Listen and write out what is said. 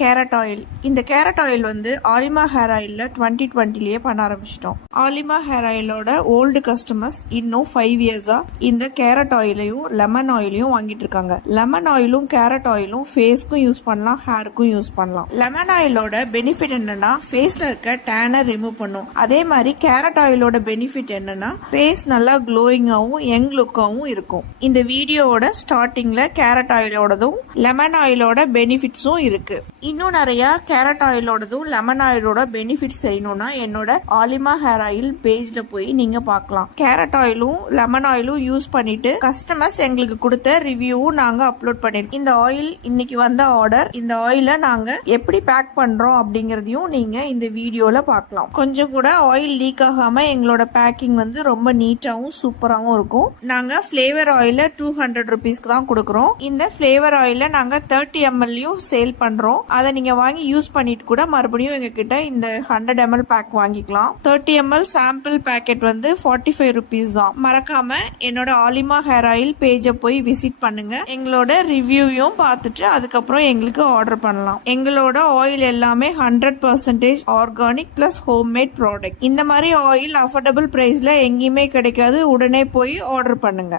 Carrot oil. இந்த carrot oil வந்து ஆலிமா hair ஆயில்ல 2020லயே பண்ண ஆரம்பிச்சிட்டோம். ஆலிமா ஹேர் ஆயிலோட ஓல்டு கஸ்டமர்ஸ் இன்னும் 5 இயர்ஸா இந்த கேரட் ஆயிலையும் லெமன் ஆயிலையும் வாங்கிட்டு இருக்காங்க. லெமன் ஆயிலும் கேரட் ஆயிலும் ஃபேஸ்க்கும் யூஸ் பண்ணலாம், ஹேருக்கும் யூஸ் பண்ணலாம். லெமன் ஆயிலோட பெனிஃபிட் என்னன்னா ஃபேஸ்ல இருக்க டேனை ரிமூவ் பண்ணும். அதே மாதிரி கேரட் ஆயிலோட பெனிஃபிட் என்னன்னா ஃபேஸ் நல்லா க்ளோயிங்காவும் யங் லுக்காவும் இருக்கும். இந்த வீடியோவோட ஸ்டார்டிங்ல கேரட் ஆயிலோடதும் லெமன் ஆயிலோட பெனிஃபிட்ஸும் இருக்கு. இன்னும் நிறைய கேரட் ஆயிலோடதும் லெமன் ஆயிலோட பெனிஃபிட்ஸ் தெரியணும்னா என்னோட ஆலிமா ஹேர் ஆயில் பேஜ்ல போய் நீங்க பார்க்கலாம். கேரட் ஆயிலும் லெமன் ஆயிலும் யூஸ் பண்ணிட்டு கஸ்டமர்ஸ் எங்களுக்கு கொடுத்த ரிவ்யூவும் நாங்க அப்லோட் பண்ணிருக்கோம். இந்த ஆயில் இன்னைக்கு வந்த ஆர்டர். இந்த ஆயில நாங்க எப்படி பேக் பண்றோம் அப்படிங்கறதையும் நீங்க இந்த வீடியோல பார்க்கலாம். கொஞ்சம் கூட ஆயில் லீக் ஆகாம எங்களோட பேக்கிங் வந்து ரொம்ப நீட்டாவும் சூப்பராகவும் இருக்கும். நாங்க ஃபிளேவர் ஆயில 200 ருபீஸ்க்கு தான் கொடுக்கறோம். இந்த ஃபிளேவர் ஆயில நாங்க 30 ml சேல் பண்றோம். அதை நீங்க வாங்கி யூஸ் பண்ணிட்டு கூட மறுபடியும் எங்க கிட்ட இந்த 100 ml பேக் வாங்கிக்கலாம். 30 ml சாம்பிள் பேக்கெட் வந்து 45 ருபீஸ் தான். மறக்காம என்னோட ஆலிமா ஹேர் ஆயில் பேஜை போய் விசிட் பண்ணுங்க. எங்களோட ரிவ்யூவையும் பார்த்துட்டு அதுக்கப்புறம் எங்களுக்கு ஆர்டர் பண்ணலாம். எங்களோட ஆயில் எல்லாமே 100% ஆர்கானிக் பிளஸ் ஹோம்மேட் ப்ராடக்ட். இந்த மாதிரி ஆயில் அஃபோர்டபுள் பிரைஸ்ல எங்கேயுமே கிடைக்காது. உடனே போய் ஆர்டர் பண்ணுங்க.